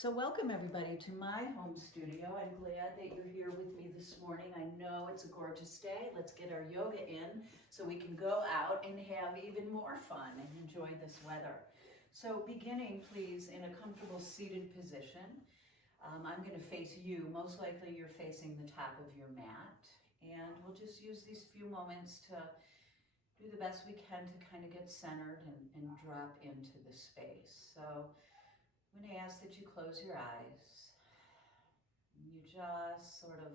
So welcome everybody to my home studio. I'm glad that you're here with me this morning. I know it's a gorgeous day. Let's get our yoga in so we can go out and have even more fun and enjoy this weather. So beginning, please, in a comfortable seated position. I'm going to face you. Most likely you're facing the top of your mat. And we'll just use these few moments to do the best we can to kind of get centered and drop into the space. So I'm going to ask that you close your eyes. You just sort of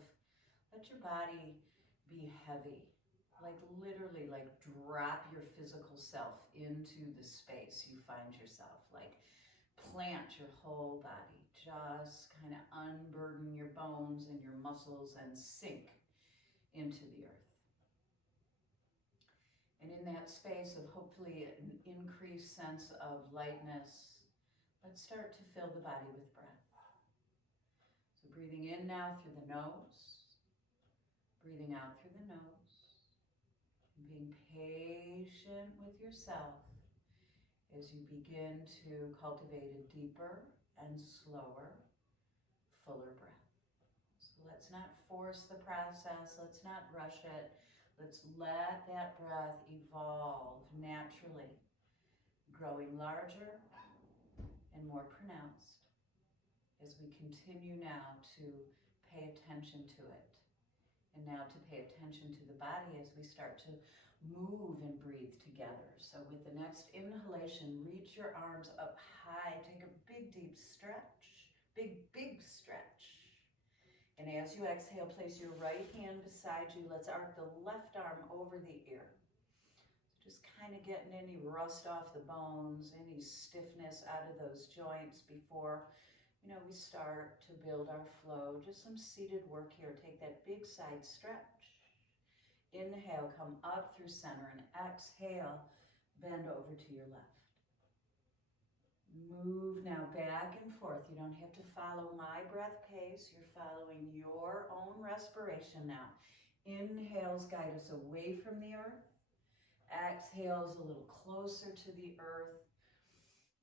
let your body be heavy, like literally like drop your physical self into the space you find yourself, like plant your whole body, just kind of unburden your bones and your muscles and sink into the earth. And in that space of hopefully an increased sense of lightness, let's start to fill the body with breath. So breathing in now through the nose, breathing out through the nose, and being patient with yourself as you begin to cultivate a deeper and slower, fuller breath. So let's not force the process, let's not rush it. Let's let that breath evolve naturally, growing larger and more pronounced as we continue now to pay attention to it. And now to pay attention to the body as we start to move and breathe together. So with the next inhalation, reach your arms up high. Take a big, deep stretch. Big, big stretch. And as you exhale, place your right hand beside you. Let's arc the left arm over the ear. Just kind of getting any rust off the bones, any stiffness out of those joints before we start to build our flow. Just some seated work here. Take that big side stretch. Inhale, come up through center, and exhale, bend over to your left. Move now back and forth. You don't have to follow my breath pace. You're following your own respiration now. Inhales guide us away from the earth. Exhales a little closer to the earth.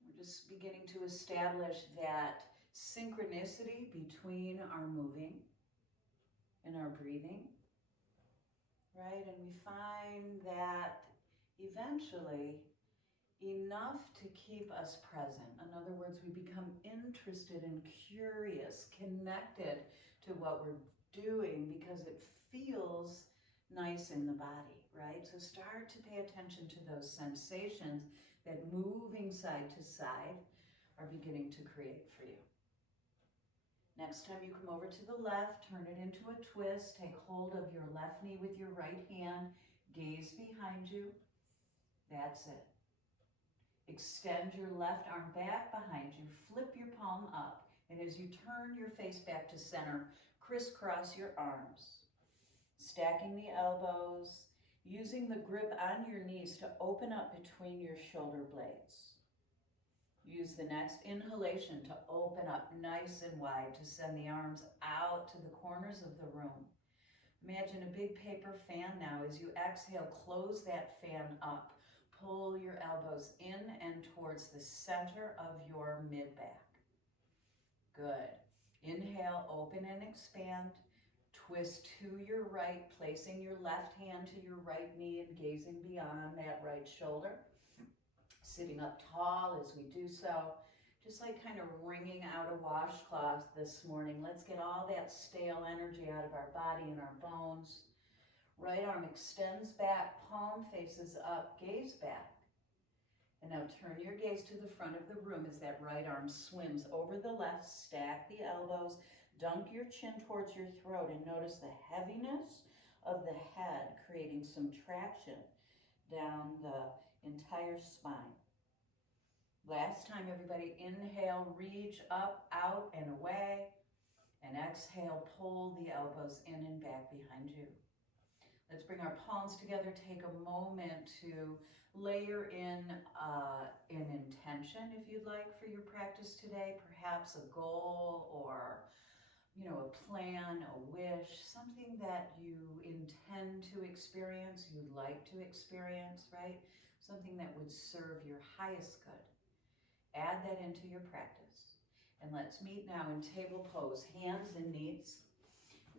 We're just beginning to establish that synchronicity between our moving and our breathing, right? And we find that eventually enough to keep us present. In other words, we become interested and curious, connected to what we're doing because it feels nice in the body, right? So start to pay attention to those sensations that moving side to side are beginning to create for you. Next time you come over to the left, turn it into a twist. Take hold of your left knee with your right hand. Gaze behind you. That's it. Extend your left arm back behind you. Flip your palm up. And as you turn your face back to center, crisscross your arms. Stacking the elbows. Using the grip on your knees to open up between your shoulder blades. Use the next inhalation to open up nice and wide, to send the arms out to the corners of the room. Imagine a big paper fan now. As you exhale, close that fan up. Pull your elbows in and towards the center of your mid-back. Good. Inhale, open and expand. Twist to your right, placing your left hand to your right knee and gazing beyond that right shoulder. Sitting up tall as we do so, just like kind of wringing out a washcloth this morning. Let's get all that stale energy out of our body and our bones. Right arm extends back, palm faces up, gaze back. And now turn your gaze to the front of the room as that right arm swims over the left. Stack the elbows, dunk your chin towards your throat, and notice the heaviness of the head creating some traction down the entire spine. Last time, everybody, inhale, reach up, out, and away. And exhale, pull the elbows in and back behind you. Let's bring our palms together. Take a moment to layer in an intention, if you'd like, for your practice today. Perhaps a goal or a plan, a wish, something that you intend to experience, you'd like to experience, right? Something that would serve your highest good. Add that into your practice. And let's meet now in table pose, hands and knees.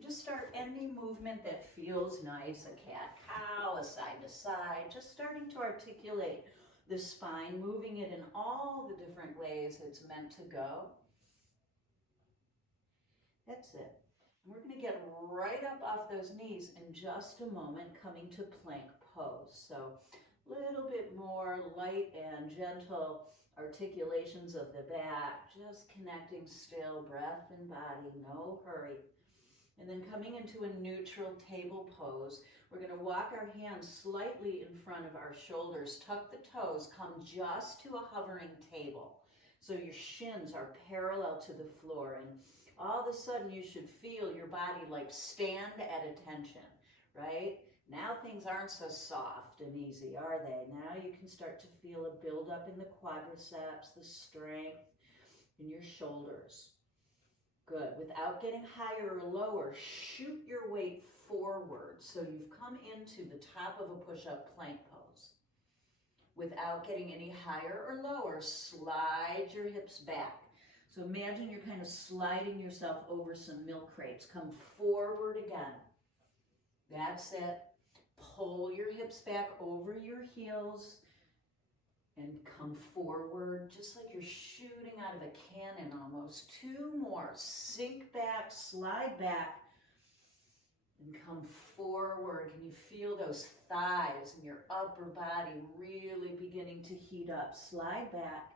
Just start any movement that feels nice, a cat-cow, a side to side, just starting to articulate the spine, moving it in all the different ways it's meant to go. That's it. And we're going to get right up off those knees in just a moment, coming to plank pose. So a little bit more light and gentle articulations of the back, just connecting still, breath and body, no hurry. And then coming into a neutral table pose, we're going to walk our hands slightly in front of our shoulders, tuck the toes, come just to a hovering table. So your shins are parallel to the floor, and all of a sudden you should feel your body like stand at attention, right? Now things aren't so soft and easy, are they? Now you can start to feel a buildup in the quadriceps, the strength in your shoulders. Good. Without getting higher or lower, shoot your weight forward. So you've come into the top of a push-up plank pose. Without getting any higher or lower, slide your hips back. So imagine you're kind of sliding yourself over some milk crates. Come forward again. That's it. Pull your hips back over your heels and come forward, just like you're shooting out of a cannon almost. 2 more. Sink back, slide back, and come forward. Can you feel those thighs and your upper body really beginning to heat up? Slide back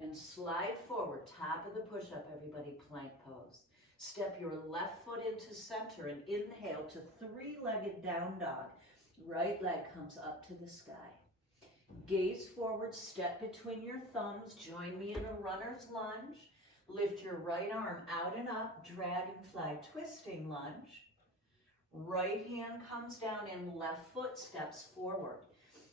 and slide forward. Top of the push-up, everybody, plank pose. Step your left foot into center and inhale to 3-legged down dog. Right leg comes up to the sky. Gaze forward, step between your thumbs. Join me in a runner's lunge. Lift your right arm out and up, dragonfly twisting lunge. Right hand comes down and left foot steps forward.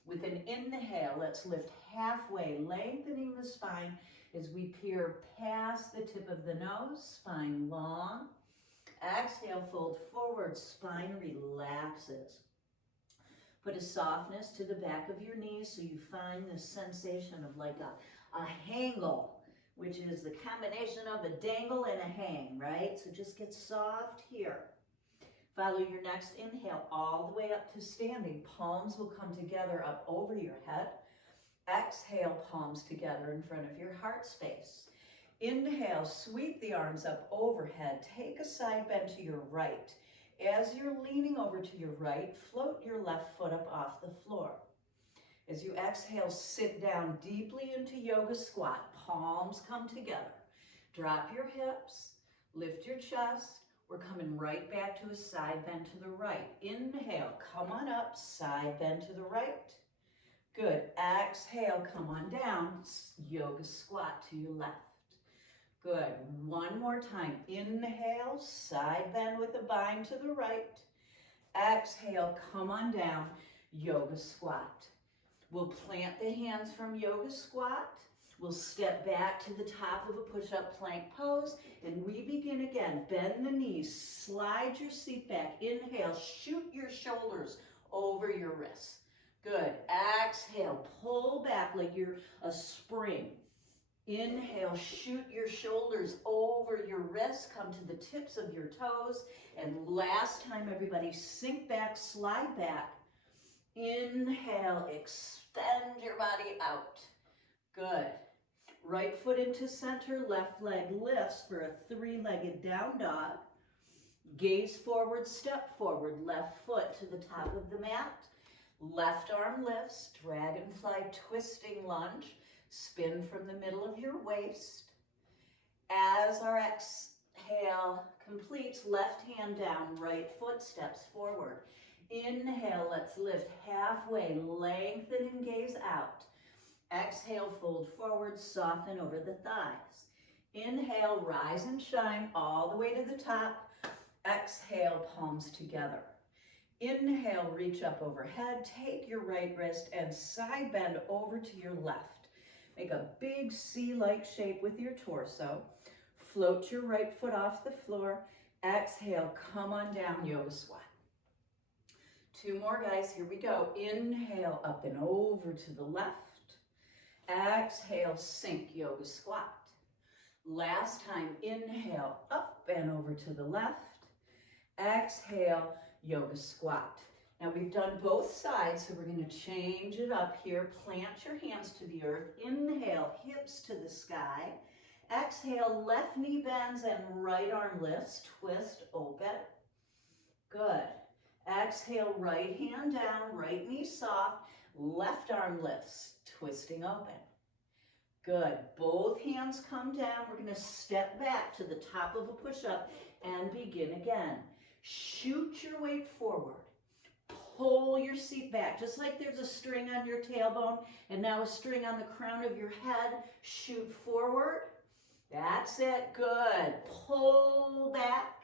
With an inhale, let's lift halfway, lengthening the spine as we peer past the tip of the nose, spine long. Exhale, fold forward, spine relaxes. Put a softness to the back of your knees so you find this sensation of like a hangle, which is the combination of a dangle and a hang, right? So just get soft here. Follow your next inhale all the way up to standing. Palms will come together up over your head. Exhale, palms together in front of your heart space. Inhale, sweep the arms up overhead. Take a side bend to your right. As you're leaning over to your right, float your left foot up off the floor. As you exhale, sit down deeply into yoga squat. Palms come together. Drop your hips, lift your chest. We're coming right back to a side bend to the right. Inhale, come on up, side bend to the right. Good. Exhale, come on down, yoga squat to your left. Good. One more time. Inhale, side bend with a bind to the right. Exhale, come on down, yoga squat. We'll plant the hands from yoga squat. We'll step back to the top of a push-up plank pose, and we begin again. Bend the knees, slide your seat back. Inhale, shoot your shoulders over your wrists. Good. Exhale, pull back like you're a spring. Inhale, shoot your shoulders over your wrists, come to the tips of your toes. And last time, everybody, sink back, slide back. Inhale, extend your body out. Good. Right foot into center, left leg lifts for a 3-legged down dog. Gaze forward, step forward, left foot to the top of the mat. Left arm lifts, dragonfly twisting lunge. Spin from the middle of your waist. As our exhale completes, left hand down, right foot steps forward. Inhale, let's lift halfway, lengthen and gaze out. Exhale, fold forward, soften over the thighs. Inhale, rise and shine all the way to the top. Exhale, palms together. Inhale, reach up overhead, take your right wrist and side bend over to your left. Make a big C-like shape with your torso. Float your right foot off the floor. Exhale, come on down, yoga squat. 2 more, guys, here we go. Inhale, up and over to the left. Exhale, sink, yoga squat. Last time, inhale, up and over to the left. Exhale, yoga squat. Now we've done both sides, so we're going to change it up here. Plant your hands to the earth. Inhale, hips to the sky. Exhale, left knee bends and right arm lifts. Twist, open. Good. Exhale, right hand down, right knee soft. Left arm lifts, twisting open. Good. Both hands come down. We're going to step back to the top of a push-up and begin again. Shoot your weight forward. Pull your seat back, just like there's a string on your tailbone and now a string on the crown of your head. Shoot forward. That's it. Good. Pull back.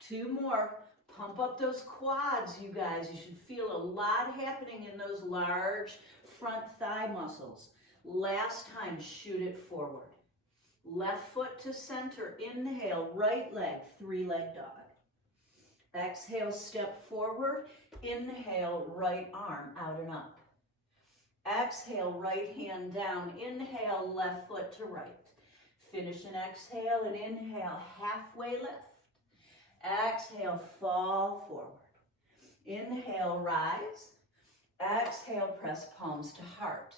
2 more. Pump up those quads, you guys. You should feel a lot happening in those large front thigh muscles. Last time, shoot it forward. Left foot to center. Inhale, right leg, 3-leg dog. Exhale, step forward. Inhale, right arm out and up. Exhale, right hand down. Inhale, left foot to right. Finish an exhale and inhale, halfway lift. Exhale, fall forward. Inhale, rise. Exhale, press palms to heart.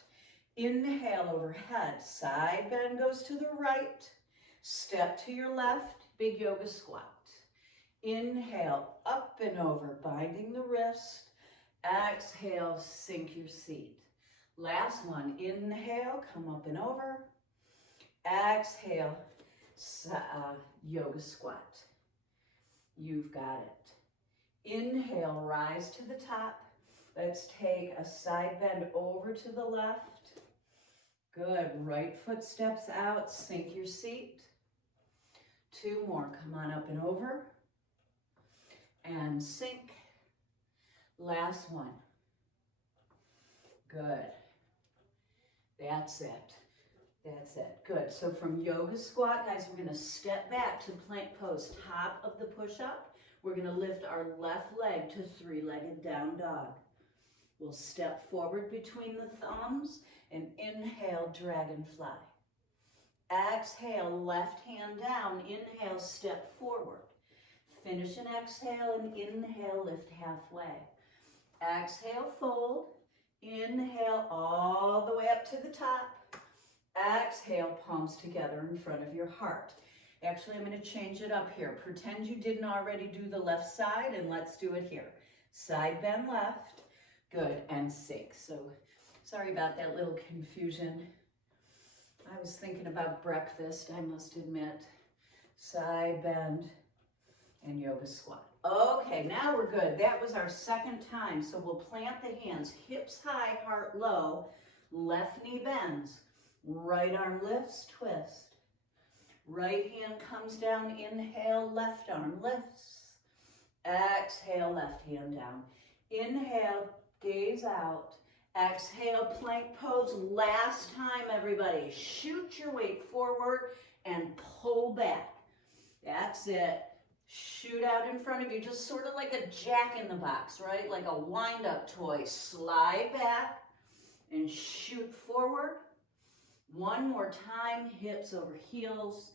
Inhale, overhead. Side bend goes to the right. Step to your left, big yoga squat. Inhale, up and over, binding the wrist. Exhale, sink your seat. Last one, inhale, come up and over. Exhale, yoga squat. You've got it. Inhale, rise to the top. Let's take a side bend over to the left. Good, right foot steps out, sink your seat. 2 more, come on up and over. And sink. Last one. Good. That's it. That's it. Good. So from yoga squat, guys, we're going to step back to plank pose, top of the push-up. We're going to lift our left leg to 3-legged down dog. We'll step forward between the thumbs and inhale, dragonfly. Exhale, left hand down. Inhale, step forward. Finish an exhale and inhale, lift halfway. Exhale, fold. Inhale all the way up to the top. Exhale, palms together in front of your heart. Actually, I'm going to change it up here. Pretend you didn't already do the left side, and let's do it here. Side bend left. Good, and sink. So, sorry about that little confusion. I was thinking about breakfast, I must admit. Side bend and yoga squat. Okay, now we're good. That was our second time. So we'll plant the hands, hips high, heart low. Left knee bends. Right arm lifts, twist. Right hand comes down, inhale, left arm lifts. Exhale, left hand down. Inhale, gaze out. Exhale, plank pose. Last time, everybody. Shoot your weight forward and pull back. That's it. Shoot out in front of you, just sort of like a jack-in-the-box, right? Like a wind-up toy. Slide back and shoot forward. One more time, hips over heels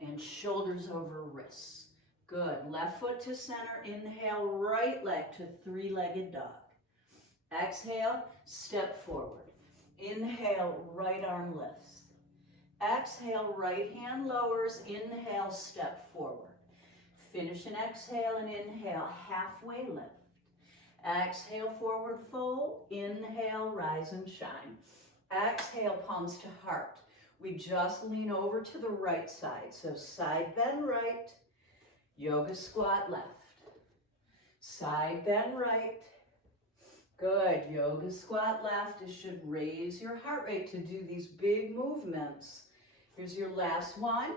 and shoulders over wrists. Good. Left foot to center. Inhale, right leg to 3-legged dog. Exhale, step forward. Inhale, right arm lifts. Exhale, right hand lowers. Inhale, step forward. Finish an exhale and inhale, halfway lift. Exhale, forward fold. Inhale, rise and shine. Exhale, palms to heart. We just lean over to the right side. So side bend right, yoga squat left. Side bend right. Good, yoga squat left. It should raise your heart rate to do these big movements. Here's your last one.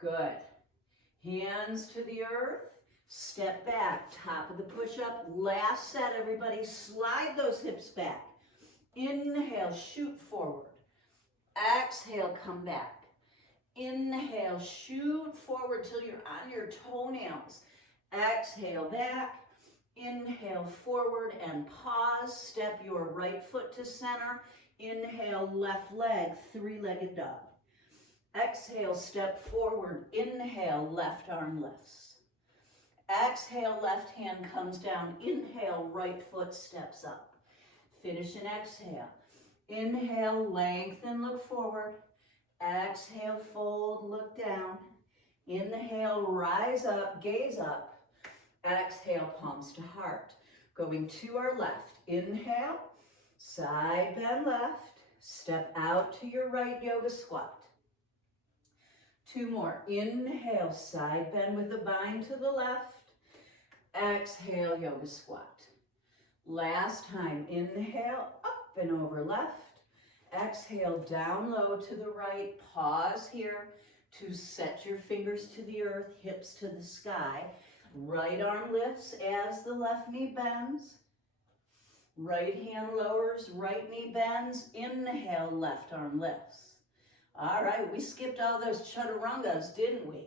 Good. Hands to the earth. Step back, top of the push-up. Last set, everybody. Slide those hips back. Inhale, shoot forward. Exhale, come back. Inhale, shoot forward till you're on your toenails. Exhale, back. Inhale, forward and pause. Step your right foot to center. Inhale, left leg, 3-legged dog. Exhale, step forward. Inhale, left arm lifts. Exhale, left hand comes down. Inhale, right foot steps up. Finish an exhale. Inhale, lengthen, look forward. Exhale, fold, look down. Inhale, rise up, gaze up. Exhale, palms to heart. Going to our left. Inhale, side bend left. Step out to your right, yoga squat. 2 more. Inhale, side bend with the bind to the left. Exhale, yoga squat. Last time. Inhale, up and over left. Exhale, down low to the right. Pause here to set your fingers to the earth, hips to the sky. Right arm lifts as the left knee bends. Right hand lowers, right knee bends. Inhale, left arm lifts. All right, we skipped all those chaturangas, didn't we?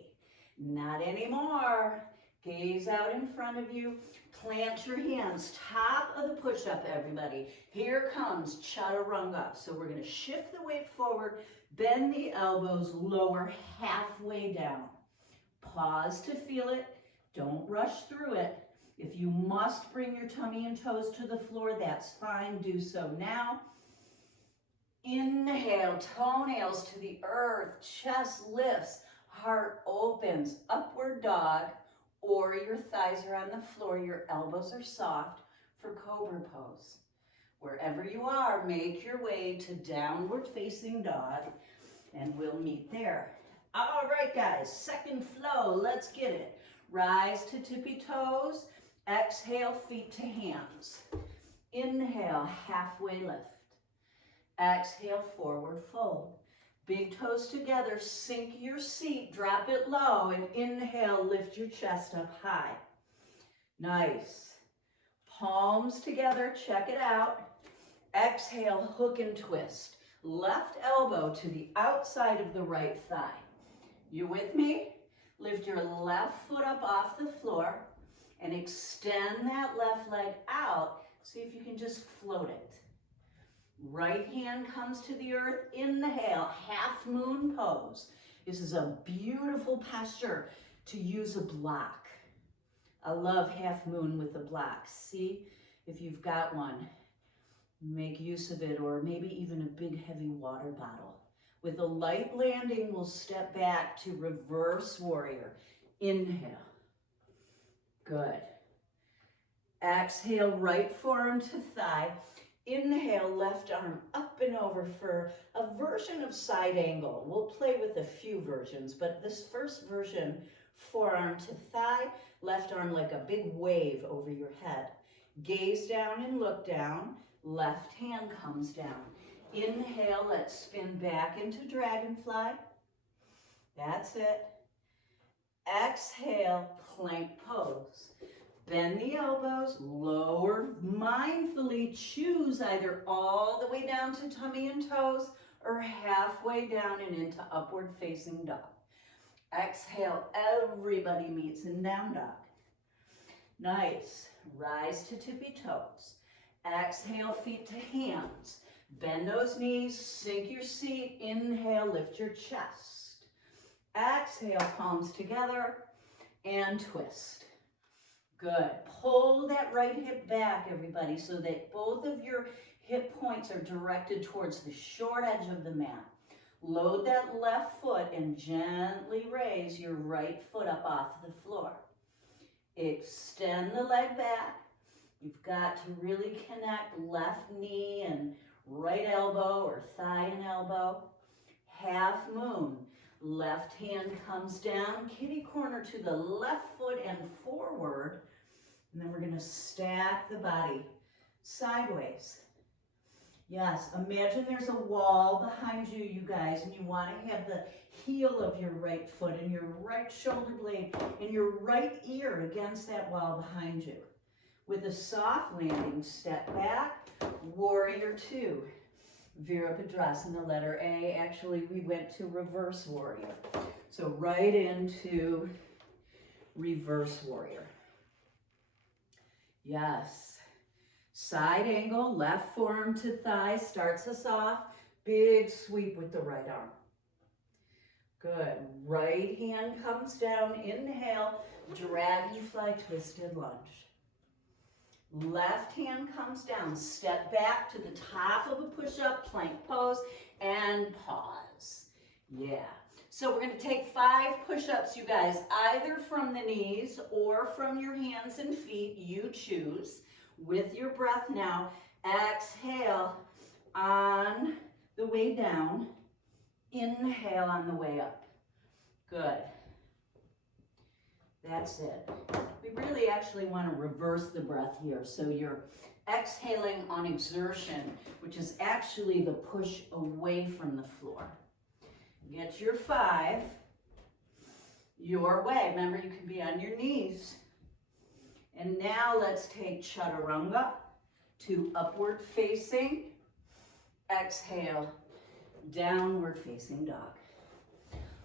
Not anymore. Gaze out in front of you. Plant your hands. Top of the push-up, everybody. Here comes chaturanga. So we're going to shift the weight forward. Bend the elbows, lower halfway down. Pause to feel it. Don't rush through it. If you must bring your tummy and toes to the floor, that's fine. Do so now. Inhale, toenails to the earth, chest lifts, heart opens, upward dog, or your thighs are on the floor, your elbows are soft for cobra pose. Wherever you are, make your way to downward facing dog, and we'll meet there. All right, guys, second flow, let's get it. Rise to tippy toes, exhale, feet to hands. Inhale, halfway lift. Exhale, forward fold. Big toes together, sink your seat, drop it low, and inhale, lift your chest up high. Nice. Palms together, check it out. Exhale, hook and twist. Left elbow to the outside of the right thigh. You with me? Lift your left foot up off the floor and extend that left leg out. See if you can just float it. Right hand comes to the earth. Inhale, half moon pose. This is a beautiful posture to use a block. I love half moon with the block. See if you've got one. Make use of it, or maybe even a big heavy water bottle. With a light landing, we'll step back to reverse warrior. Inhale. Good. Exhale, right forearm to thigh. Inhale, left arm up and over for a version of side angle. We'll play with a few versions, but this first version, forearm to thigh, left arm like a big wave over your head. Gaze down and look down. Left hand comes down. Inhale, let's spin back into dragonfly. That's it. Exhale, plank pose. Bend the elbows, lower mindfully. Choose either all the way down to tummy and toes or halfway down and into upward facing dog. Exhale, everybody meets in down dog. Nice. Rise to tippy toes. Exhale, feet to hands. Bend those knees, sink your seat. Inhale, lift your chest. Exhale, palms together and twist. Good. Pull that right hip back, everybody, so that both of your hip points are directed towards the short edge of the mat. Load that left foot and gently raise your right foot up off the floor. Extend the leg back. You've got to really connect left knee and right elbow or thigh and elbow. Half moon. Left hand comes down, kitty corner to the left foot and forward. And then we're going to stack the body sideways. Yes, imagine there's a wall behind you, you guys, and you want to have the heel of your right foot and your right shoulder blade and your right ear against that wall behind you. With a soft landing, step back, warrior two. Virabhadrasana, letter A. Actually, we went to reverse warrior. So right into reverse warrior. Yes. Side angle, left forearm to thigh, starts us off. Big sweep with the right arm. Good. Right hand comes down. Inhale, dragonfly twisted lunge. Left hand comes down. Step back to the top of a push-up plank pose and pause. Yeah. So we're going to take 5 push-ups, you guys, either from the knees or from your hands and feet. You choose. With your breath now, exhale on the way down. Inhale on the way up. Good. That's it. We really actually want to reverse the breath here. So you're exhaling on exertion, which is actually the push away from the floor. Get your 5 your way. Remember, you can be on your knees. And now let's take chaturanga to upward facing. Exhale, downward facing dog.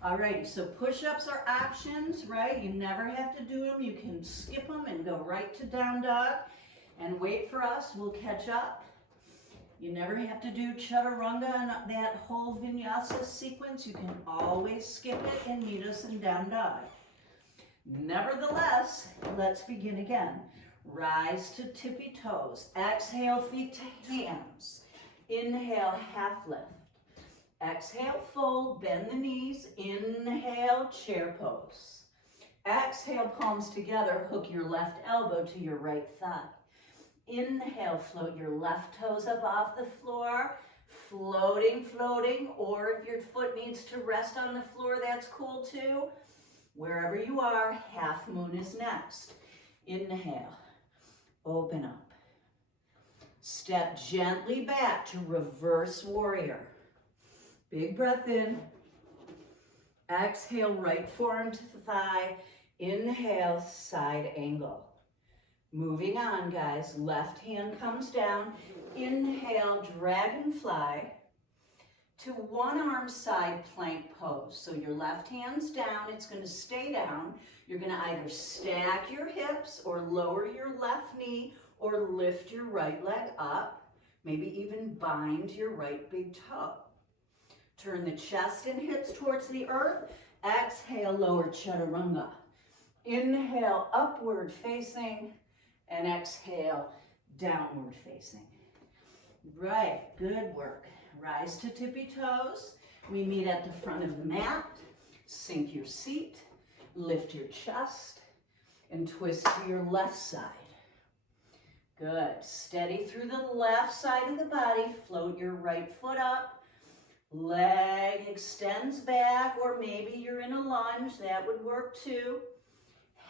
All right, so push-ups are options, right? You never have to do them. You can skip them and go right to down dog and wait for us. We'll catch up. You never have to do chaturanga and that whole vinyasa sequence. You can always skip it and meet us in down dog. Nevertheless, let's begin again. Rise to tippy toes. Exhale, feet to hands. Inhale, half lift. Exhale, fold, bend the knees. Inhale, chair pose. Exhale, palms together. Hook your left elbow to your right thigh. Inhale, float your left toes up off the floor. Floating, floating, or if your foot needs to rest on the floor, that's cool too. Wherever you are, half moon is next. Inhale, open up. Step gently back to reverse warrior. Big breath in. Exhale, right forearm to the thigh. Inhale, side angle. Moving on, guys. Left hand comes down. Inhale, dragonfly to one arm side plank pose. So your left hand's down. It's going to stay down. You're going to either stack your hips or lower your left knee or lift your right leg up. Maybe even bind your right big toe. Turn the chest and hips towards the earth. Exhale, lower chaturanga. Inhale, upward facing. And exhale, downward facing. Right, good work. Rise to tippy toes. We meet at the front of the mat. Sink your seat. Lift your chest. And twist to your left side. Good. Steady through the left side of the body. Float your right foot up. Leg extends back, or maybe you're in a lunge. That would work too.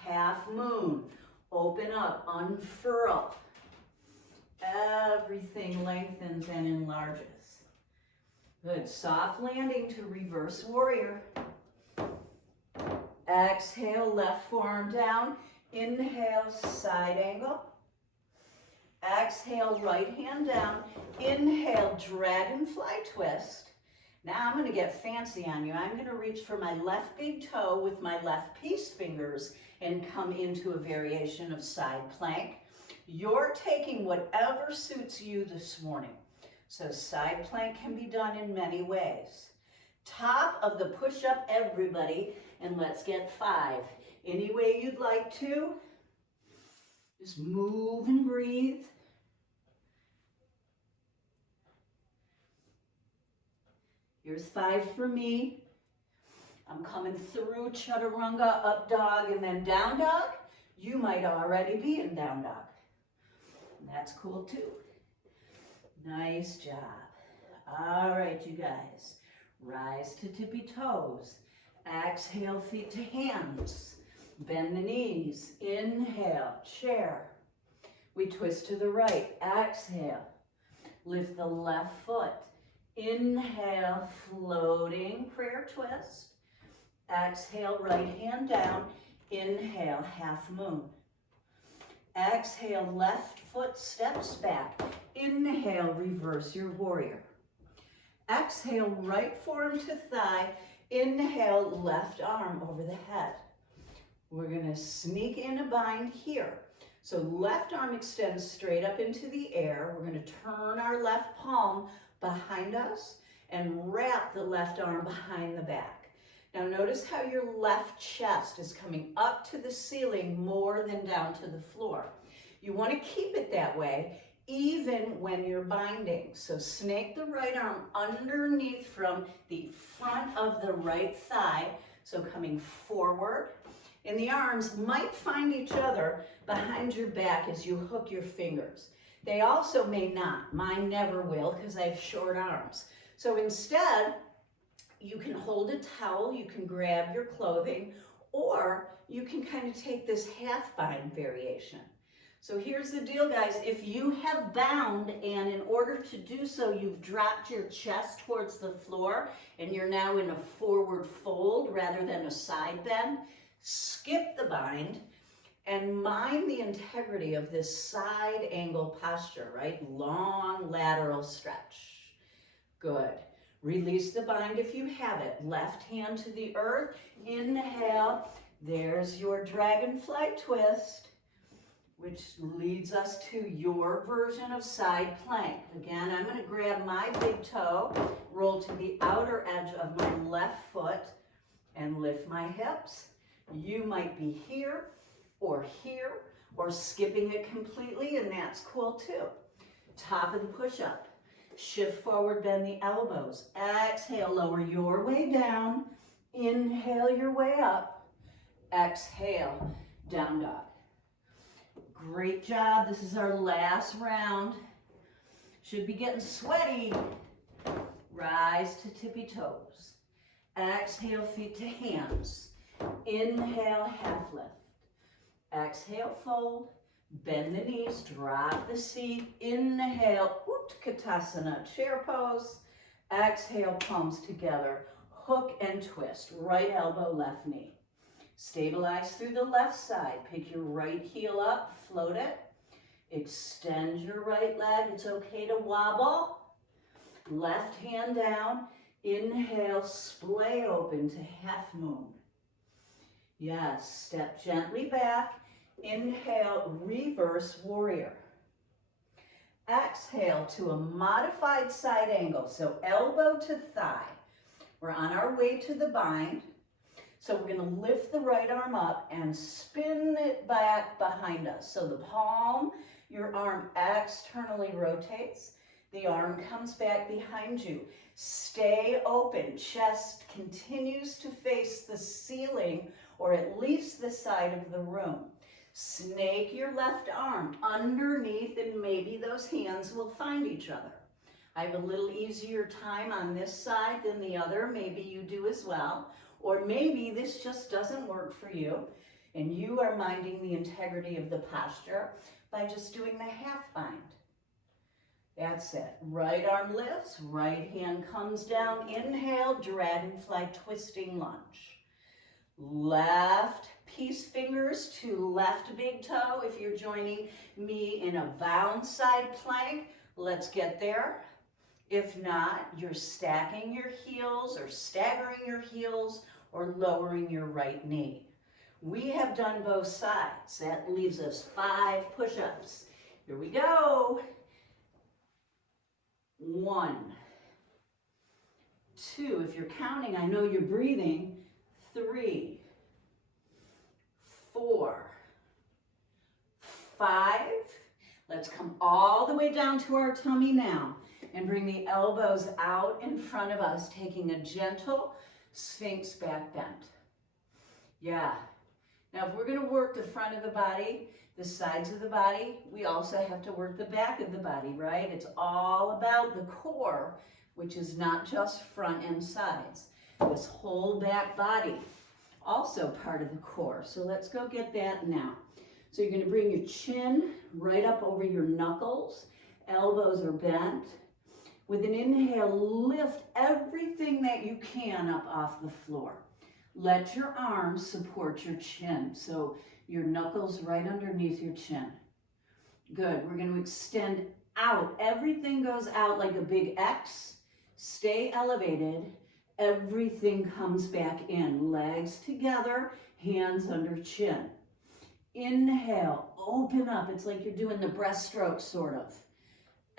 Half moon. Open up, unfurl. Everything lengthens and enlarges. Good. Soft landing to reverse warrior. Exhale, left forearm down. Inhale, side angle. Exhale, right hand down. Inhale, dragonfly twist. Now I'm going to get fancy on you. I'm going to reach for my left big toe with my left peace fingers and come into a variation of side plank. You're taking whatever suits you this morning. So side plank can be done in many ways. Top of the push-up, everybody, and let's get 5. Any way you'd like to. Just move and breathe. Here's 5 for me. I'm coming through chaturanga, up dog, and then down dog. You might already be in down dog. And that's cool too. Nice job. All right, you guys. Rise to tippy toes. Exhale, feet to hands. Bend the knees. Inhale, chair. We twist to the right. Exhale. Lift the left foot. Inhale, floating prayer twist. Exhale, right hand down. Inhale, half moon. Exhale, left foot steps back. Inhale, reverse your warrior. Exhale, right forearm to thigh. Inhale, left arm over the head. We're going to sneak in a bind here. So left arm extends straight up into the air. We're going to turn our left palm behind us and wrap the left arm behind the back. Now notice how your left chest is coming up to the ceiling more than down to the floor. You want to keep it that way even when you're binding. So snake the right arm underneath from the front of the right thigh, so coming forward. And the arms might find each other behind your back as you hook your fingers. They also may not. Mine never will because I have short arms. So instead, you can hold a towel, you can grab your clothing, or you can kind of take this half bind variation. So here's the deal, guys. If you have bound and in order to do so, you've dropped your chest towards the floor and you're now in a forward fold rather than a side bend, skip the bind and mind the integrity of this side angle posture, right? Long lateral stretch. Good. Release the bind if you have it. Left hand to the earth. Inhale. There's your dragonfly twist, which leads us to your version of side plank. Again, I'm going to grab my big toe, roll to the outer edge of my left foot, and lift my hips. You might be here, or skipping it completely, and that's cool too. Top of the push-up. Shift forward, bend the elbows. Exhale, lower your way down. Inhale your way up. Exhale, down dog. Great job. This is our last round. Should be getting sweaty. Rise to tippy toes. Exhale, feet to hands. Inhale, half lift. Exhale, fold. Bend the knees, drop the seat. Inhale, Utkatasana, chair pose. Exhale, palms together. Hook and twist. Right elbow, left knee. Stabilize through the left side. Pick your right heel up, float it. Extend your right leg. It's okay to wobble. Left hand down. Inhale, splay open to half moon. Yes, step gently back. Inhale, reverse warrior. Exhale to a modified side angle. So elbow to thigh. We're on our way to the bind. So we're going to lift the right arm up and spin it back behind us. So the palm, your arm externally rotates. The arm comes back behind you. Stay open. Chest continues to face the ceiling or at least the side of the room. Snake your left arm underneath and maybe those hands will find each other. I have a little easier time on this side than the other. Maybe you do as well. Or maybe this just doesn't work for you and you are minding the integrity of the posture by just doing the half bind. That's it. Right arm lifts, right hand comes down. Inhale, dragonfly twisting lunge. Left peace fingers to left big toe. If you're joining me in a bound side plank, let's get there. If not, you're stacking your heels or staggering your heels or lowering your right knee. We have done both sides. That leaves us 5 push-ups. Here we go. 1, 2, if you're counting, I know you're breathing. 3, 4, 5. Let's come all the way down to our tummy now and bring the elbows out in front of us, taking a gentle Sphinx back bend. Yeah. Now, if we're going to work the front of the body, the sides of the body, we also have to work the back of the body, right? It's all about the core, which is not just front and sides. This whole back body, also part of the core. So let's go get that now. So you're going to bring your chin right up over your knuckles. Elbows are bent. With an inhale, lift everything that you can up off the floor. Let your arms support your chin. So your knuckles right underneath your chin. Good. We're going to extend out. Everything goes out like a big X. Stay elevated. Everything comes back in. Legs together, hands under chin. Inhale, open up. It's like you're doing the breaststroke sort of.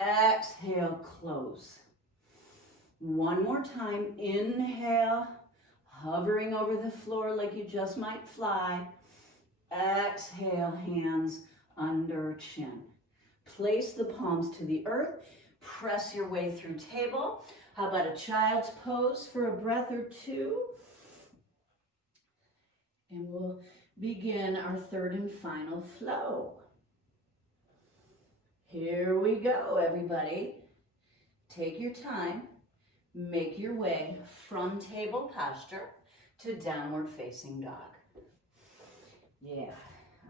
Exhale, close. One more time. Inhale, hovering over the floor like you just might fly. Exhale, hands under chin. Place the palms to the earth. Press your way through table. How about a child's pose for a breath or two? And we'll begin our third and final flow. Here we go, everybody. Take your time. Make your way from table posture to downward facing dog. Yeah,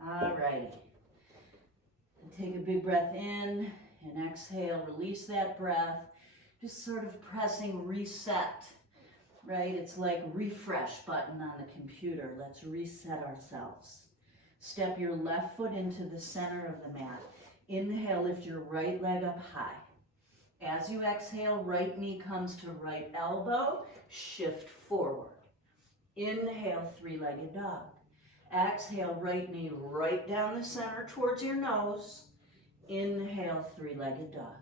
all righty. Take a big breath in and exhale, release that breath. Just sort of pressing reset, right? It's like refresh button on the computer. Let's reset ourselves. Step your left foot into the center of the mat. Inhale, lift your right leg up high. As you exhale, right knee comes to right elbow, shift forward. Inhale, three-legged dog. Exhale, right knee right down the center towards your nose. Inhale, three-legged dog.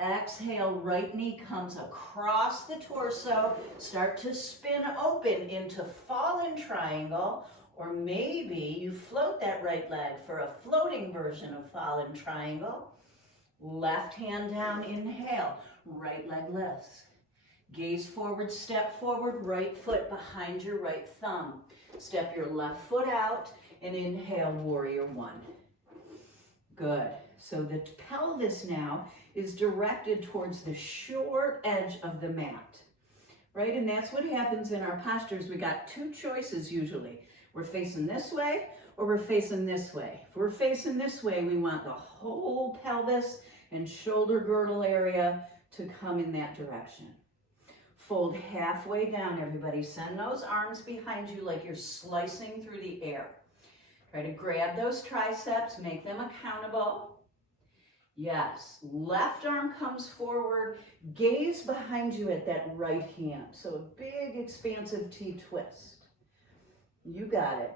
Exhale, right knee comes across the torso. Start to spin open into fallen triangle, or maybe you float that right leg for a floating version of fallen triangle. Left hand down, inhale, right leg lifts. Gaze forward, step forward, right foot behind your right thumb. Step your left foot out and inhale, warrior one. Good. So the pelvis now is directed towards the short edge of the mat, right? And that's what happens in our postures. We got two choices usually. We're facing this way or we're facing this way. If we're facing this way, we want the whole pelvis and shoulder girdle area to come in that direction. Fold halfway down, everybody. Send those arms behind you like you're slicing through the air. Try to grab those triceps, make them accountable. Yes, left arm comes forward, gaze behind you at that right hand. So a big expansive T-twist. You got it.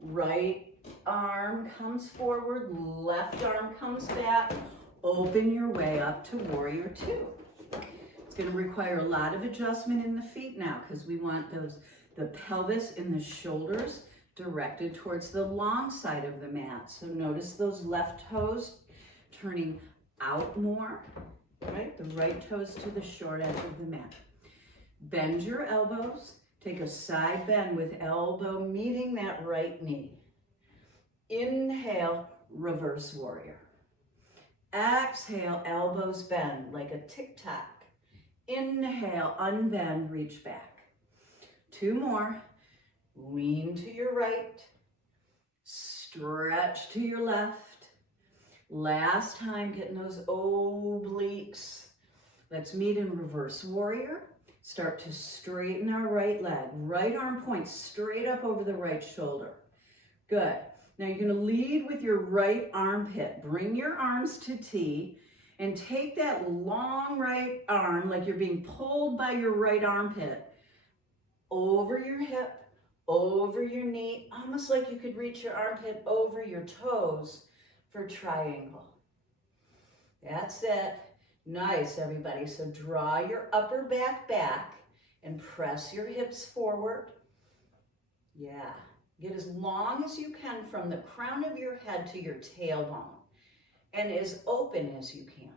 Right arm comes forward, left arm comes back. Open your way up to warrior two. It's going to require a lot of adjustment in the feet now because we want the pelvis and the shoulders directed towards the long side of the mat. So notice those left toes turning out more, right? The right toes to the short edge of the mat. Bend your elbows. Take a side bend with elbow meeting that right knee. Inhale, reverse warrior. Exhale, elbows bend like a tic-tac. Inhale, unbend, reach back. Two more. Lean to your right. Stretch to your left. Last time, getting those obliques. Let's meet in reverse warrior. Start to straighten our right leg. Right arm points straight up over the right shoulder. Good. Now you're going to lead with your right armpit. Bring your arms to T and take that long right arm like you're being pulled by your right armpit over your hip, over your knee, almost like you could reach your armpit over your toes for triangle. That's it. Nice, everybody. So draw your upper back back and press your hips forward. Yeah. Get as long as you can from the crown of your head to your tailbone and as open as you can.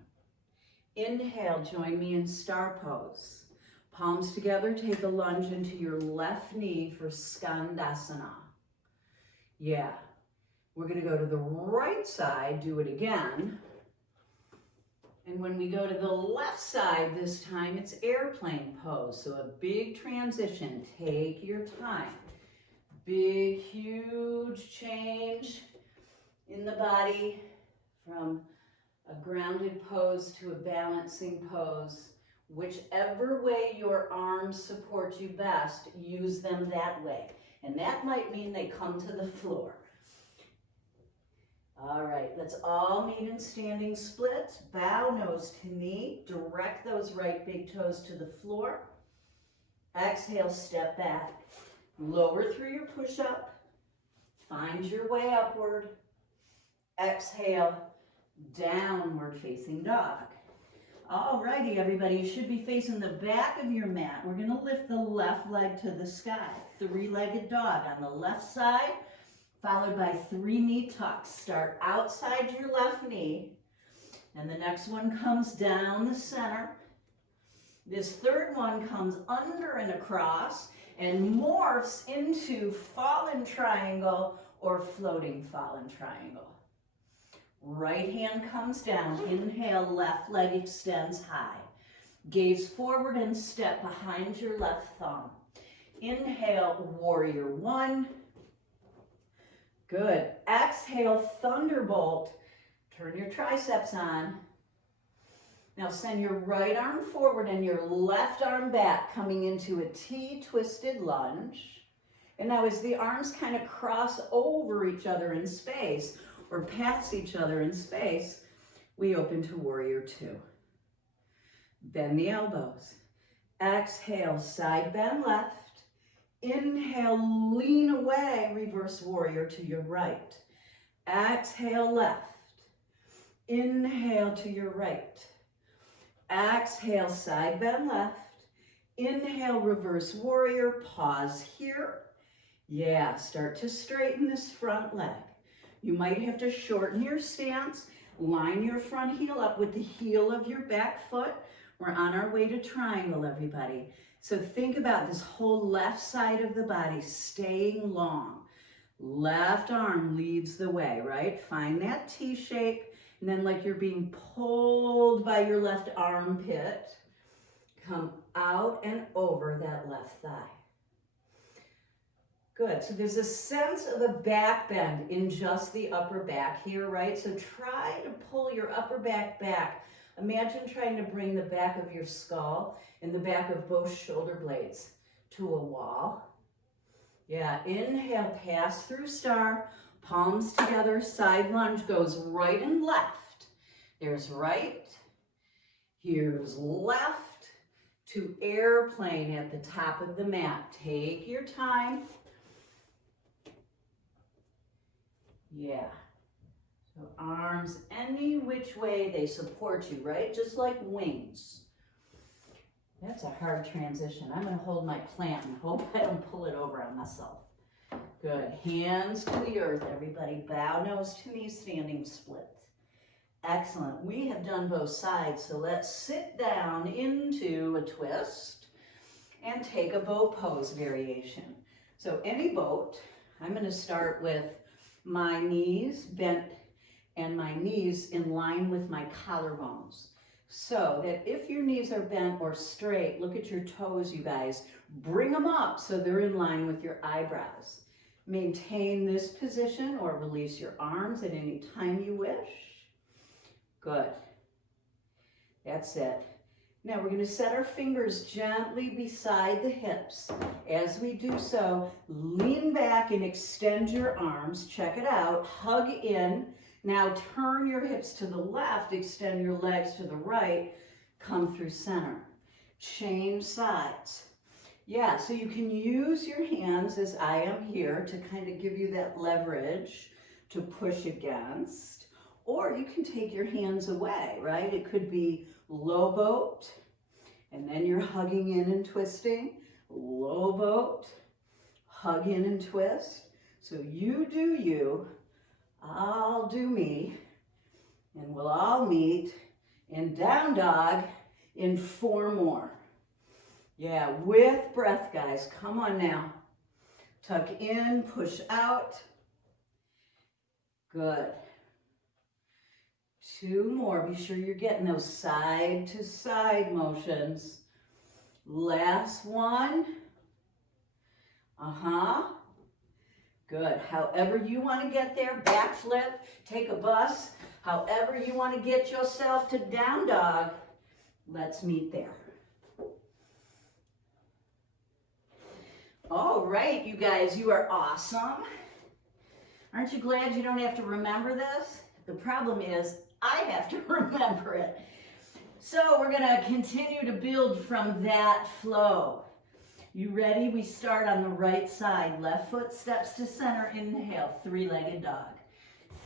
Inhale, join me in star pose. Palms together, take a lunge into your left knee for Skandasana. Yeah. We're going to go to the right side, do it again. And when we go to the left side this time, it's airplane pose. So a big transition. Take your time. Big, huge change in the body from a grounded pose to a balancing pose. Whichever way your arms support you best, use them that way. And that might mean they come to the floor. All right, let's all meet in standing splits. Bow nose to knee. Direct those right big toes to the floor. Exhale, step back. Lower through your push-up. Find your way upward. Exhale, downward facing dog. Alrighty, everybody, you should be facing the back of your mat. We're gonna lift the left leg to the sky. Three-legged dog on the left side, followed by 3 knee tucks. Start outside your left knee, and the next one comes down the center. This third one comes under and across and morphs into fallen triangle or floating fallen triangle. Right hand comes down, inhale, left leg extends high. Gaze forward and step behind your left thumb. Inhale, warrior one. Good. Exhale, thunderbolt. Turn your triceps on. Now send your right arm forward and your left arm back, coming into a T-twisted lunge. And now as the arms kind of cross over each other in space, or pass each other in space, we open to warrior two. Bend the elbows. Exhale, side bend left. Inhale, lean away, reverse warrior to your right. Exhale, left. Inhale to your right. Exhale, side bend left. Inhale, reverse warrior, pause here. Yeah, start to straighten this front leg. You might have to shorten your stance, line your front heel up with the heel of your back foot. We're on our way to triangle, everybody. So think about this whole left side of the body staying long. Left arm leads the way, right? Find that T shape, and then like you're being pulled by your left armpit, come out and over that left thigh. Good, so there's a sense of a back bend in just the upper back here, right? So try to pull your upper back back. Imagine trying to bring the back of your skull and the back of both shoulder blades to a wall. Yeah, inhale, pass through star, palms together, side lunge goes right and left. There's right, here's left to airplane at the top of the mat. Take your time. Yeah, so arms any which way, they support you, right? Just like wings. That's a hard transition. I'm gonna hold my plant and hope I don't pull it over on myself. Good, hands to the earth, everybody. Bow nose to knee, standing split. Excellent, we have done both sides, so let's sit down into a twist and take a boat pose variation. So any boat, I'm gonna start with my knees bent and my knees in line with my collarbones. So that if your knees are bent or straight, look at your toes, you guys. Bring them up so they're in line with your eyebrows. Maintain this position or release your arms at any time you wish. Good. That's it. Now we're going to set our fingers gently beside the hips. As we do so, lean back and extend your arms. Check it out. Hug in. Now turn your hips to the left, extend your legs to the right, come through center. Change sides. Yeah, so you can use your hands as I am here to kind of give you that leverage to push against, or you can take your hands away, right? It could be low boat, and then you're hugging in and twisting. Low boat, hug in and twist. So you do you, I'll do me, and we'll all meet in down dog in 4 more. Yeah, with breath, guys. Come on now. Tuck in, push out. Good. 2 more. Be sure you're getting those side to side motions. Last one. Good. However you want to get there, backflip, take a bus. However you want to get yourself to down dog, let's meet there. All right, you guys, you are awesome. Aren't you glad you don't have to remember this? The problem is I have to remember it. So we're gonna continue to build from that flow. You ready? We start on the right side. Left foot steps to center. Inhale, 3-legged dog.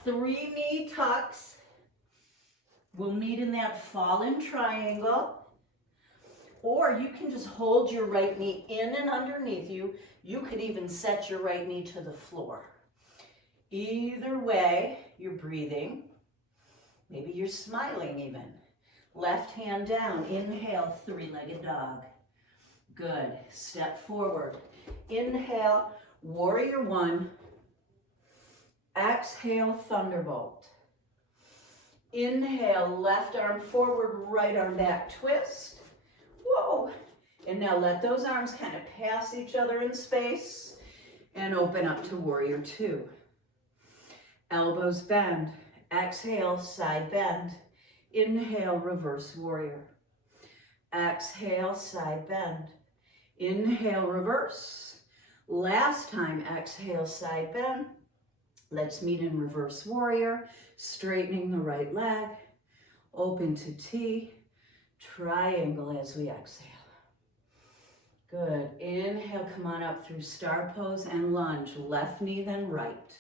3 knee tucks. We'll meet in that fallen triangle. Or you can just hold your right knee in and underneath you. You could even set your right knee to the floor. Either way, you're breathing. Maybe you're smiling even. Left hand down. Inhale, three-legged dog. Good. Step forward. Inhale, warrior one. Exhale, thunderbolt. Inhale, left arm forward, right arm back, twist. Whoa. And now let those arms kind of pass each other in space and open up to warrior two. Elbows bend. Exhale, side bend. Inhale, reverse warrior. Exhale, side bend. Inhale, reverse. Last time, exhale, side bend. Let's meet in reverse warrior, straightening the right leg, open to T, triangle as we exhale. Good. Inhale, come on up through star pose and lunge. Left knee, then right.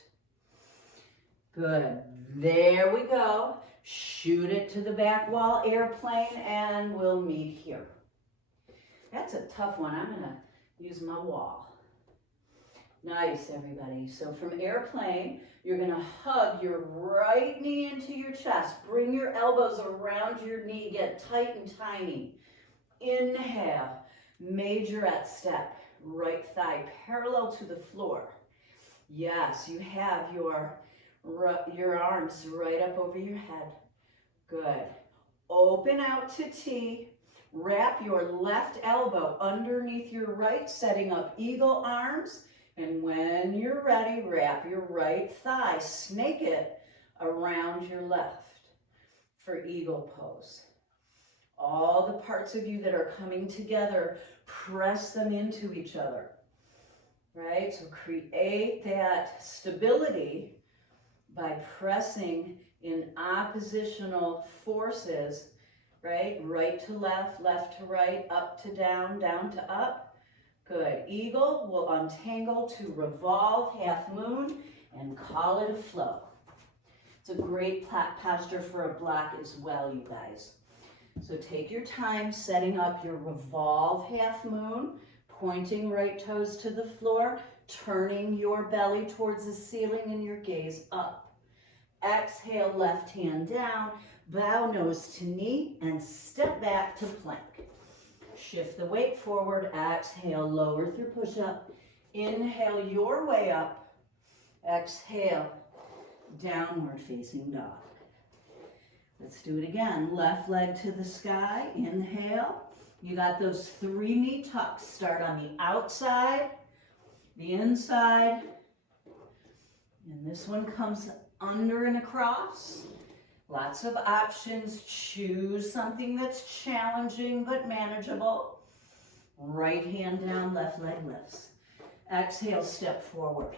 Good. There we go. Shoot it to the back wall, airplane, and we'll meet here. That's a tough one. I'm going to use my wall. Nice, everybody. So from airplane, you're going to hug your right knee into your chest. Bring your elbows around your knee. Get tight and tiny. Inhale. Majorette step. Right thigh parallel to the floor. Yes, you have your arms right up over your head. Good. Open out to T. Wrap your left elbow underneath your right, setting up eagle arms. And when you're ready, wrap your right thigh. Snake it around your left for eagle pose. All the parts of you that are coming together, press them into each other. Right? So create that stability by pressing in oppositional forces, right? Right to left, left to right, up to down, down to up. Good. Eagle will untangle to revolve, half moon, and call it a flow. It's a great posture for a block as well, you guys. So take your time setting up your revolve half moon, pointing right toes to the floor, turning your belly towards the ceiling and your gaze up. Exhale, left hand down, bow nose to knee, and step back to plank. Shift the weight forward, exhale, lower through push-up. Inhale your way up. Exhale, downward facing dog. Let's do it again. Left leg to the sky, inhale. You got those 3 knee tucks. Start on the outside, the inside, and this one comes under and across. Lots of options. Choose something that's challenging but manageable. Right hand down, left leg lifts. Exhale, step forward.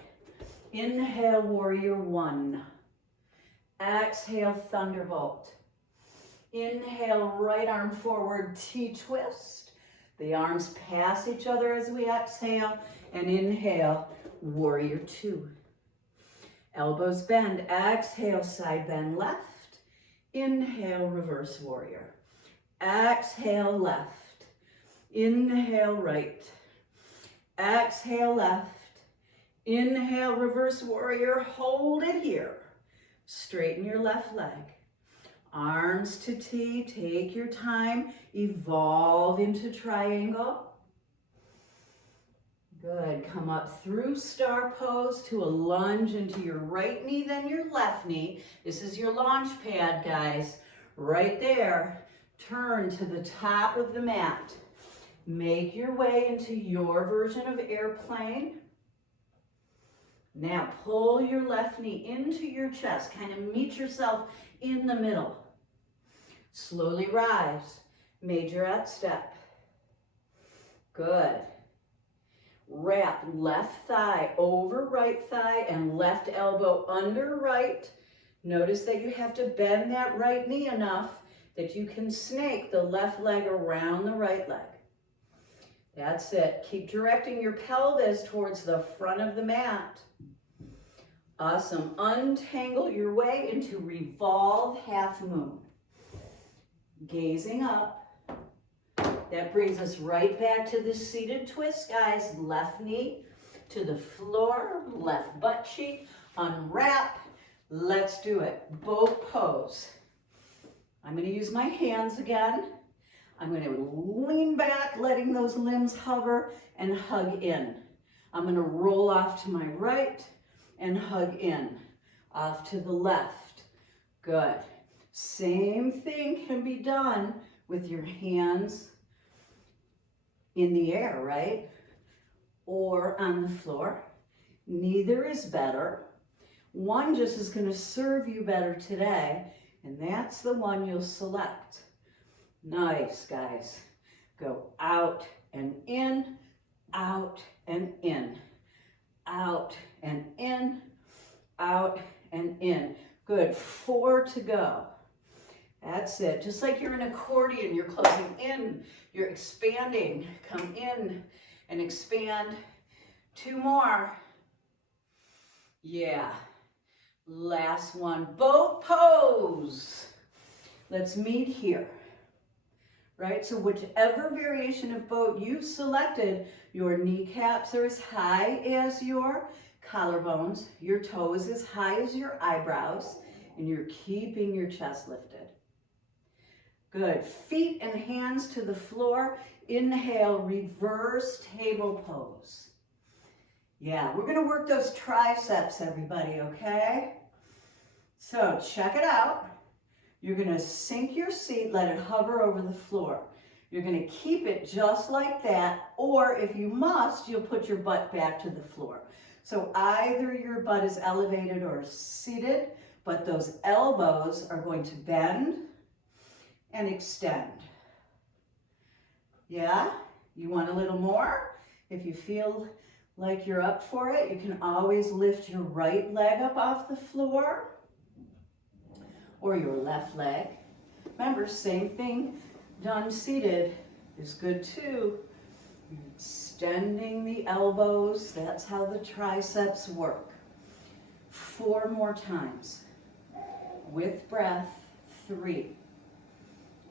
Inhale, warrior one. Exhale, thunderbolt. Inhale, right arm forward, T-twist. The arms pass each other as we exhale. And inhale, warrior two. Elbows bend. Exhale, side bend left. Inhale, reverse warrior. Exhale, left. Inhale, right. Exhale, left. Inhale, reverse warrior. Hold it here. Straighten your left leg. Arms to T. Take your time. Evolve into triangle. Good. Come up through star pose to a lunge into your right knee, then your left knee. This is your launch pad, guys. Right there. Turn to the top of the mat. Make your way into your version of airplane. Now pull your left knee into your chest. Kind of meet yourself in the middle. Slowly rise. Majorette step. Good. Wrap left thigh over right thigh and left elbow under right. Notice that you have to bend that right knee enough that you can snake the left leg around the right leg. That's it. Keep directing your pelvis towards the front of the mat. Awesome. Untangle your way into revolve half moon. gazing up. That brings us right back to the seated twist, guys. Left knee to the floor, left butt cheek, unwrap. Let's do it. Boat pose. I'm going to use my hands again. I'm going to lean back, letting those limbs hover and hug in. I'm going to roll off to my right and hug in. Off to the left. Good. Same thing can be done with your hands in the air, right? Or on the floor. Neither is better. One just is going to serve you better today, and that's the one you'll select. Nice, guys. Go out and in, out and in, out and in, out and in. Good. 4 to go. That's it. Just like you're an accordion, you're closing in, you're expanding. Come in and expand. 2 more. Yeah. Last one. Boat pose. Let's meet here. Right? So whichever variation of boat you've selected, your kneecaps are as high as your collarbones, your toes as high as your eyebrows, and you're keeping your chest lifted. Good. Feet and hands to the floor. Inhale, reverse table pose. Yeah, we're going to work those triceps, everybody, okay? So check it out. You're going to sink your seat, let it hover over the floor. You're going to keep it just like that, or if you must, you'll put your butt back to the floor. So either your butt is elevated or seated, but those elbows are going to bend and extend. Yeah? You want a little more? If you feel like you're up for it, you can always lift your right leg up off the floor or your left leg. Remember, same thing done seated is good too. Extending the elbows, that's how the triceps work. 4 more times. With breath, 3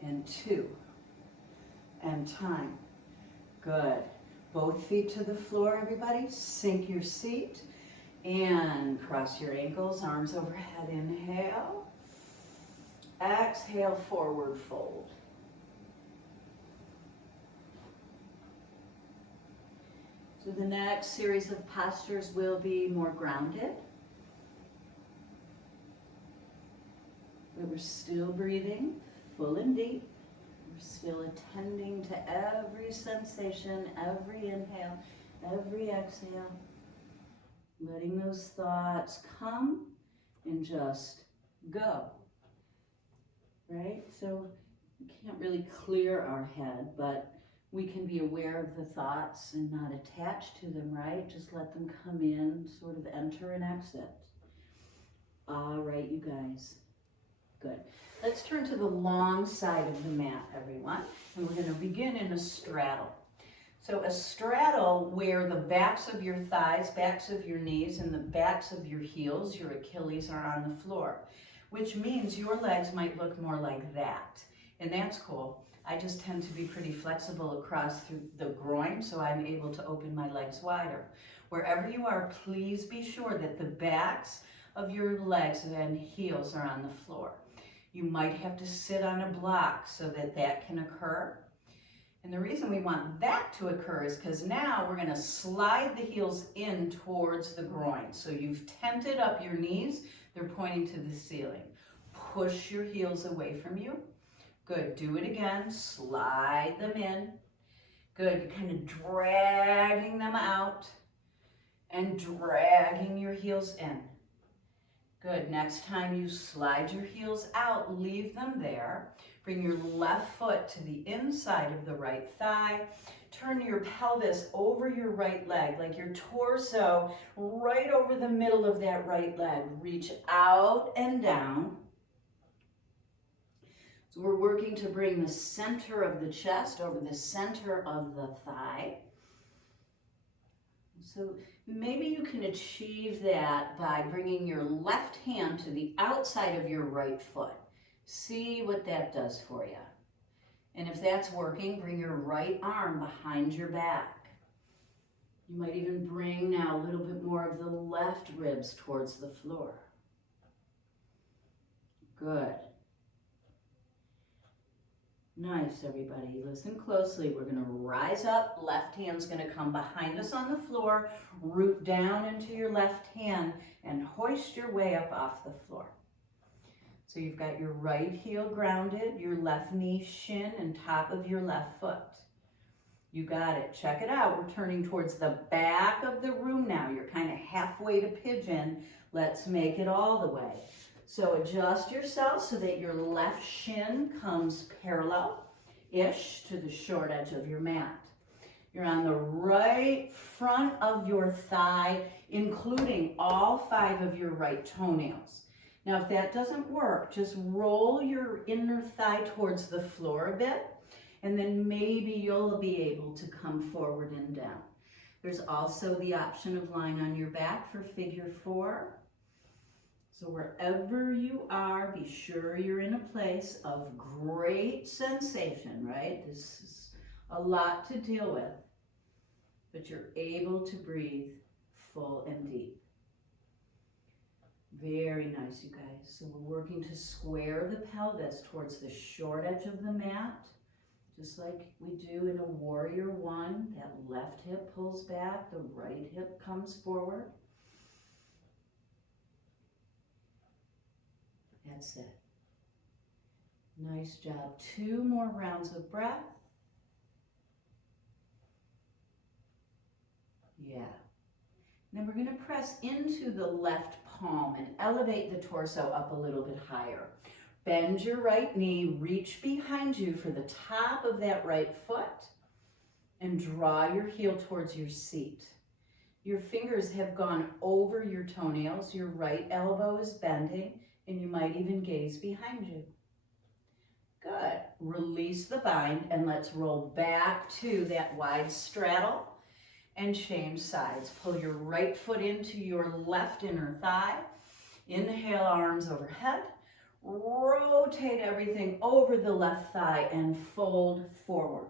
and 2 and time. Good. Both feet to the floor, everybody. Sink your seat and cross your ankles, arms overhead. Inhale. Exhale, forward fold. So the next series of postures will be more grounded. But we're still breathing full and deep. We're still attending to every sensation, every inhale, every exhale. Letting those thoughts come and just go. Right? So we can't really clear our head, but we can be aware of the thoughts and not attach to them, right? Just let them come in, sort of enter and exit. All right, you guys. Good. Let's turn to the long side of the mat, everyone. And we're going to begin in a straddle. So a straddle where the backs of your thighs, backs of your knees, and the backs of your heels, your Achilles, are on the floor, which means your legs might look more like that. And that's cool. I just tend to be pretty flexible across through the groin, so I'm able to open my legs wider. Wherever you are, please be sure that the backs of your legs and heels are on the floor. You might have to sit on a block so that that can occur. And the reason we want that to occur is because now we're going to slide the heels in towards the groin. So you've tented up your knees, they're pointing to the ceiling. Push your heels away from you. Good, do it again, slide them in. Good, you're kind of dragging them out and dragging your heels in. Good, next time you slide your heels out, leave them there. Bring your left foot to the inside of the right thigh. Turn your pelvis over your right leg, like your torso right over the middle of that right leg. Reach out and down. So we're working to bring the center of the chest over the center of the thigh. So maybe you can achieve that by bringing your left hand to the outside of your right foot. See what that does for you. And if that's working, bring your right arm behind your back. You might even bring now a little bit more of the left ribs towards the floor. Good. Nice, everybody. Listen closely. We're going to rise up. Left hand's going to come behind us on the floor. Root down into your left hand and hoist your way up off the floor. So you've got your right heel grounded, your left knee shin, and top of your left foot. You got it. Check it out. We're turning towards the back of the room now. You're kind of halfway to pigeon. Let's make it all the way. So adjust yourself so that your left shin comes parallel-ish to the short edge of your mat. You're on the right front of your thigh, including all 5 of your right toenails. Now, if that doesn't work, just roll your inner thigh towards the floor a bit, and then maybe you'll be able to come forward and down. There's also the option of lying on your back for figure 4. So wherever you are, be sure you're in a place of great sensation, right? This is a lot to deal with, but you're able to breathe full and deep. Very nice, you guys. So we're working to square the pelvis towards the short edge of the mat, just like we do in a warrior 1. That left hip pulls back, the right hip comes forward. That's it. Nice job. 2 more rounds of breath. Yeah. Then we're going to press into the left palm and elevate the torso up a little bit higher. Bend your right knee, reach behind you for the top of that right foot, and draw your heel towards your seat. Your fingers have gone over your toenails, your right elbow is bending, and you might even gaze behind you. Good. Release the bind and let's roll back to that wide straddle and change sides. Pull your right foot into your left inner thigh. Inhale, arms overhead. Rotate everything over the left thigh and fold forward.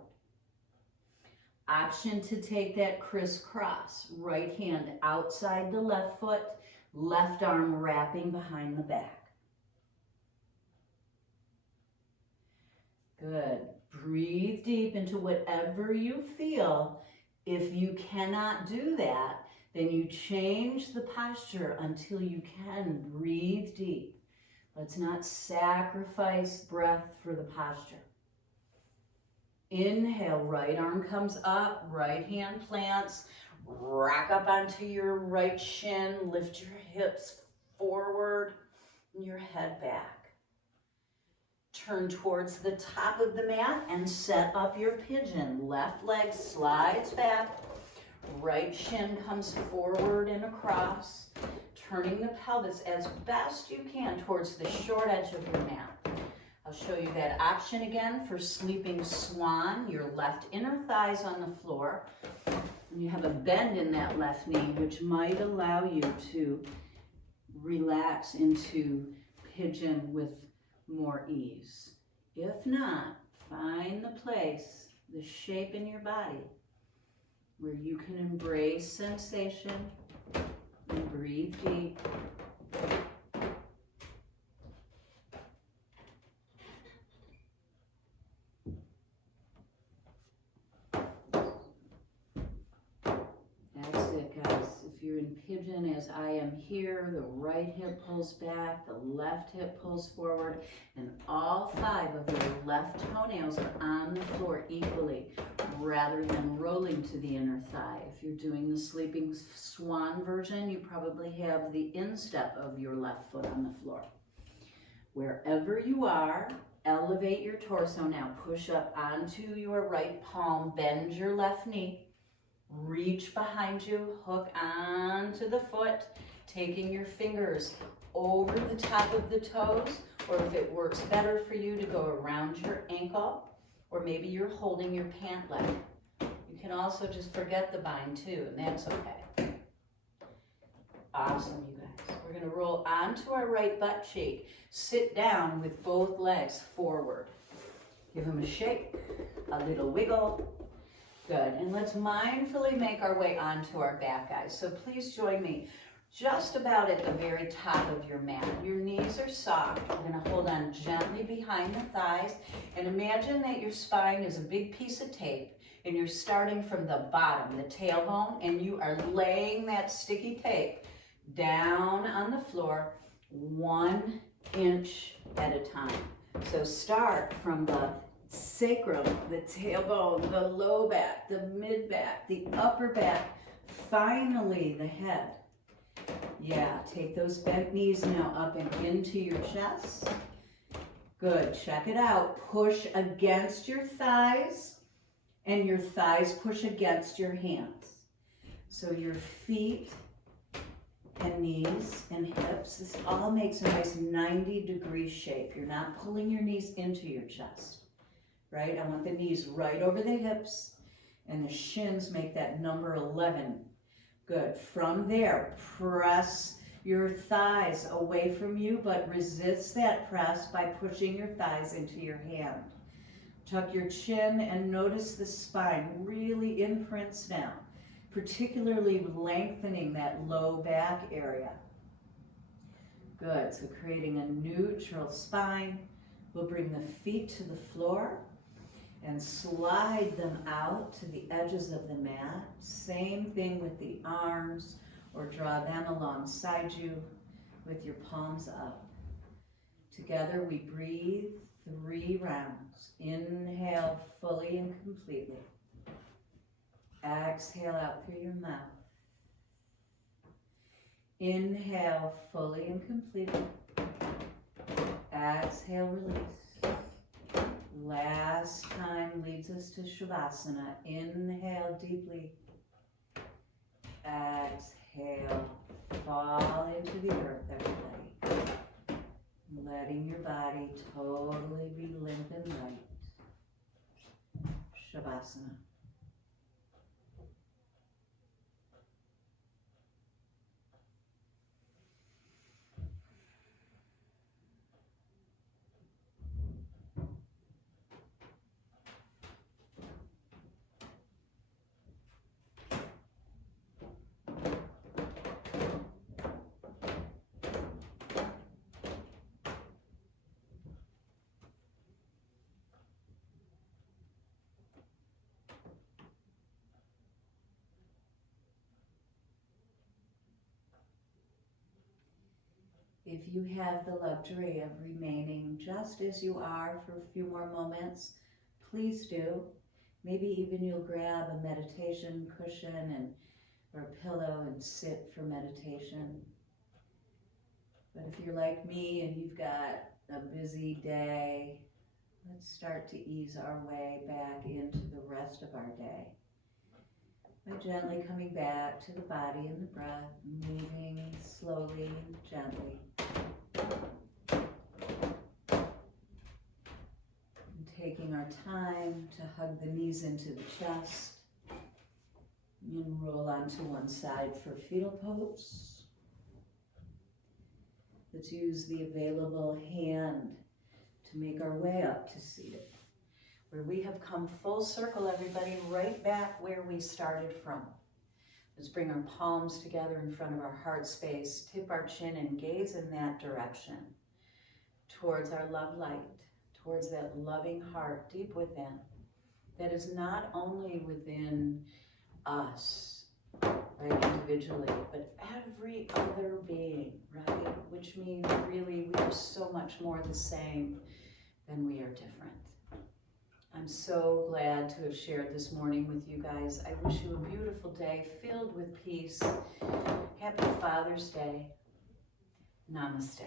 Option to take that crisscross. Right hand outside the left foot, left arm wrapping behind the back. Good. Breathe deep into whatever you feel. If you cannot do that, then you change the posture until you can. Breathe deep. Let's not sacrifice breath for the posture. Inhale, right arm comes up, right hand plants, rock up onto your right shin, lift your hips forward, and your head back. Turn towards the top of the mat and set up your pigeon. Left leg slides back, right shin comes forward and across, turning the pelvis as best you can towards the short edge of your mat. I'll show you that option again for sleeping swan. Your left inner thighs on the floor. And you have a bend in that left knee, which might allow you to relax into pigeon with more ease. If not, find the place, the shape in your body where you can embrace sensation and breathe deep. That's it, guys. If you're in pigeon as I am here, the right hip pulls back, the left hip pulls forward, and all 5 of your left toenails are on the floor equally, rather than rolling to the inner thigh. If you're doing the sleeping swan version, you probably have the instep of your left foot on the floor. Wherever you are, elevate your torso now. Push up onto your right palm, bend your left knee. Reach behind you, hook onto the foot, taking your fingers over the top of the toes, or if it works better for you to go around your ankle, or maybe you're holding your pant leg. You can also just forget the bind too, and that's okay. Awesome, you guys. We're going to roll onto our right butt cheek. Sit down with both legs forward. Give them a shake, a little wiggle. Good, and let's mindfully make our way onto our back, guys. So please join me just about at the very top of your mat. Your knees are soft. We're gonna hold on gently behind the thighs, and imagine that your spine is a big piece of tape, and you're starting from the bottom, the tailbone, and you are laying that sticky tape down on the floor 1 inch at a time. So start from the sacrum, the tailbone, the low back, the mid back, the upper back, finally the head. Yeah, take those bent knees now up and into your chest. Good, check it out. Push against your thighs, and your thighs push against your hands. So your feet and knees and hips, this all makes a nice 90-degree shape. You're not pulling your knees into your chest, right? I want the knees right over the hips, and the shins make that number 11. Good. From there, press your thighs away from you, but resist that press by pushing your thighs into your hand. Tuck your chin and notice the spine really imprints now, particularly lengthening that low back area. Good. So creating a neutral spine. We'll bring the feet to the floor and slide them out to the edges of the mat. Same thing with the arms, or draw them alongside you with your palms up. Together we breathe 3 rounds. Inhale fully and completely. Exhale out through your mouth. Inhale fully and completely. Exhale, release. Last time leads us to Shavasana. Inhale deeply. Exhale. Fall into the earth, everybody. Letting your body totally be limp and light. Shavasana. If you have the luxury of remaining just as you are for a few more moments, please do. Maybe even you'll grab a meditation cushion or a pillow and sit for meditation. But if you're like me and you've got a busy day, let's start to ease our way back into the rest of our day. By gently coming back to the body and the breath, moving slowly and gently. And taking our time to hug the knees into the chest and roll onto one side for fetal pose. Let's use the available hand to make our way up to seated, where we have come full circle, everybody, right back where we started from. Let's bring our palms together in front of our heart space, tip our chin and gaze in that direction, towards our love light, towards that loving heart deep within, that is not only within us, right, individually, but every other being, right? Which means really we are so much more the same than we are different. I'm so glad to have shared this morning with you guys. I wish you a beautiful day filled with peace. Happy Father's Day. Namaste.